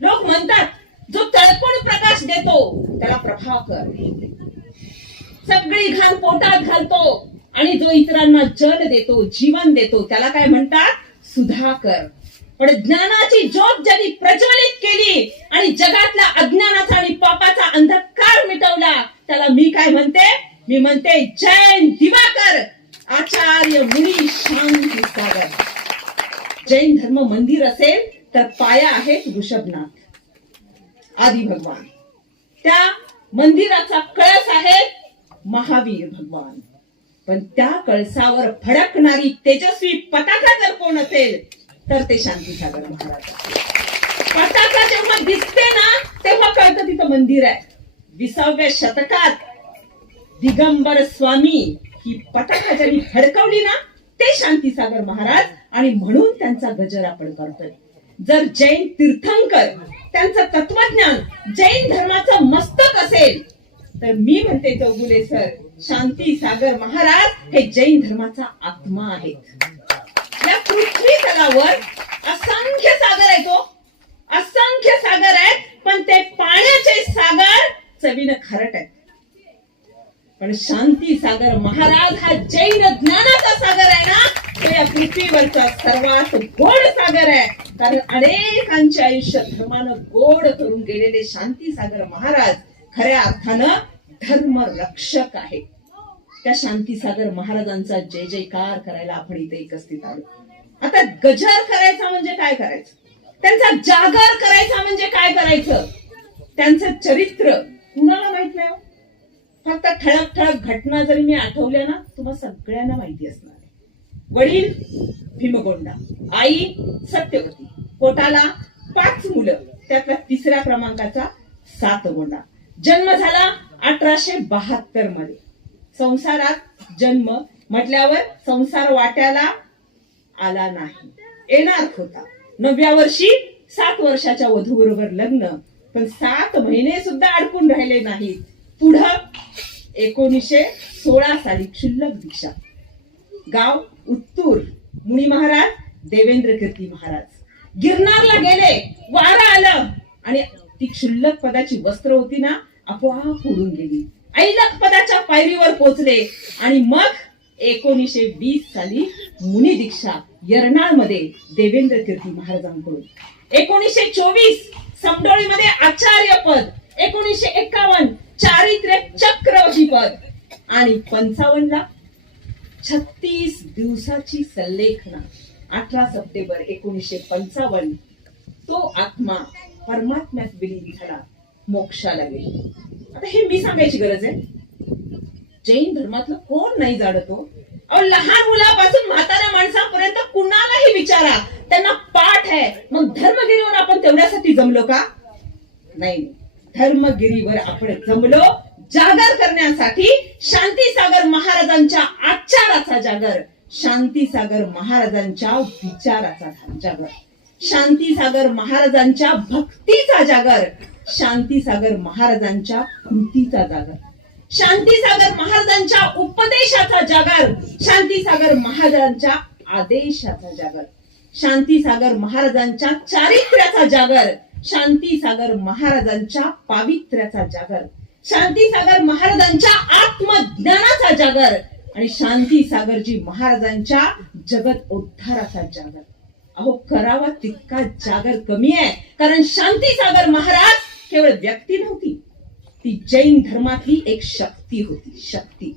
लोक म्हणतात जो तळपण प्रकाश देतो त्याला प्रभाकर सगळी घाण पोटात घालतो आणि जो इतरांना जल देतो जीवन देतो त्याला काय म्हणतात? सुधाकर पण ज्ञानाची ज्योत ज्यांनी प्रज्वलित केली आणि जगातल्या अज्ञानाचा आणि पापाचा अंधकार मिटवला त्याला मी काय म्हणते? मी म्हणते जैन दिवाकर! आचार्य मुनी शांती सागर जैन धर्म मंदिर असेल तर पाया आहेत ऋषभनाथ आदी भगवान. त्या मंदिराचा कळस आहे महावीर भगवान. पण त्या कळसावर फडकणारी तेजस्वी पताका जर कोण असेल तर ते शांतीसागर महाराज पताका जेव्हा दिसते ना तेव्हा कळतं तिथं मंदिर आहे. विसाव्या शतकात दिगंबर स्वामी ही पताका ज्यांनी फडकवली ना ते शांतीसागर महाराज आणि म्हणून त्यांचा गजर आपण करतोय. जर जैन तीर्थंकर त्यांचं तत्वज्ञान जैन धर्माचं मस्तक असेल तर मी म्हणते चौगुले सर शांती सागर महाराज हे जैन धर्माचा आत्मा आहेत. या पृथ्वी तलावर असंख्य सागर आहेत तो असंख्य सागर आहेत पण ते पाण्याचे सागर चवीनं खारट आहेत. पण शांती सागर महाराज हा जैन ज्ञानाचा सागर आहे ना? तो या पृथ्वीवरचा सर्वात गोड सागर आहे. कारण अनेकांचे आयुष्य धर्मानं गोड करून गेलेले शांती सागर महाराज खऱ्या अर्थानं धर्म रक्षक आहे त्या शांती सागर महाराजांचा जय जयकार करायला आपण इथे एकत्रित आलो आता गजर करायचा म्हणजे काय करायचं? त्यांचा जागर करायचा म्हणजे काय करायचं? त्यांचं चरित्र. कुणाला माहीत नाही हो? फक्त ठळक ठळक घटना जरी मी आठवल्या ना तुम्हाला सगळ्यांना माहिती असणार वडील भीमगोंडा आई सत्यवती. पोटाला पाच मुलं त्यातला तिसऱ्या क्रमांकाचा सात गोंडा जन्म झाला अठराशे बहात्तरमध्ये. संसारात जन्म म्हटल्यावर संसार वाट्याला आला नाही. येणार होता नवव्या वर्षी सात वर्षाच्या वधूबरोबर लग्न पण सात महिने सुद्धा अडकून राहिले नाहीत. पुढं एकोणीसशे सोळा साली क्षुल्लक दीक्षा गाव उत्तूर. मुनी महाराज देवेंद्र कीर्ती महाराज. गिरनारला गेले वारा आलं. आणि ती क्षुल्लक पदाची वस्त्र होती ना आपोआप उडून गेली. ऐलक पदाच्या पायरीवर पोचले. आणि मग एकोणीसशे वीस साली मुनी दीक्षा यरनाळमध्ये देवेंद्र कीर्ती महाराजांकडून. एकोणीसशे चोवीस समडोळीमध्ये आचार्य पद. एकोणीसशे एकावन्न चारित्र्य चक्रवर्ती पद. आणि पंचावन्न ला छत्तीस दिवसाची सल्लेखना अठरा सप्टेंबर एकोणीसशे पंचावन्न. तो आत्मा परमात्म्यात विलीन झाला. मोक्षाला गेला. आता हे मी सांगायची गरज आहे? जैन धर्मातलं कोण नाही जाणतो? अहो लहान मुलापासून म्हाताऱ्या माणसापर्यंत कुणालाही विचारा. त्यांना पाठ आहे. मग धर्मगिरीवर आपण तेवढ्यासाठी जमलो का? नाही. धर्मगिरीवर आपण जमलो जागर करण्यासाठी शांतीसागर महाराजांच्या आचाराचा जागर शांतीसागर महाराजांच्या विचाराचा जागर. शांतीसागर महाराजांच्या भक्तीचा जागर शांतीसागर महाराजांच्या कृतीचा जागर. शांतीसागर महाराजांच्या उपदेशाचा जागर शांतीसागर महाराजांच्या आदेशाचा जागर. शांतीसागर महाराजांच्या चारित्र्याचा जागर शांतीसागर महाराजांच्या पावित्र्याचा जागर. शांतीसागर महाराजांच्या आत्मज्ञानाचा जागर आणि शांतीसागरजी महाराजांच्या जगत उद्धाराचा जागर. अहो करावा तितका जागर कमी आहे कारण शांतीसागर महाराज केवळ व्यक्ती नव्हती. ती जैन धर्मातली एक शक्ती होती शक्ती.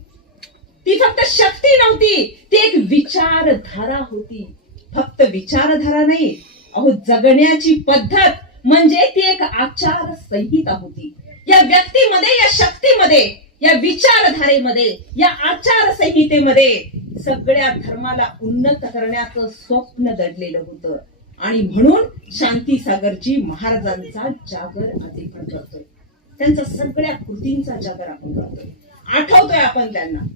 ती फक्त शक्ती नव्हती ती एक विचारधारा होती. फक्त विचारधारा नाही अहो जगण्याची पद्धत म्हणजे ती एक आचार संहिता होती. या व्यक्तीमध्ये या शक्तीमध्ये या विचारधारेमध्ये या आचारसंहितेमध्ये सगळ्या धर्माला उन्नत करण्याचं स्वप्न दडलेलं होतं. आणि म्हणून शांती सागरजी महाराजांचा जागर आधी पण करतोय. त्यांचा सगळ्या कृतींचा जागर आपण करतोय. आठवतोय आपण त्यांना.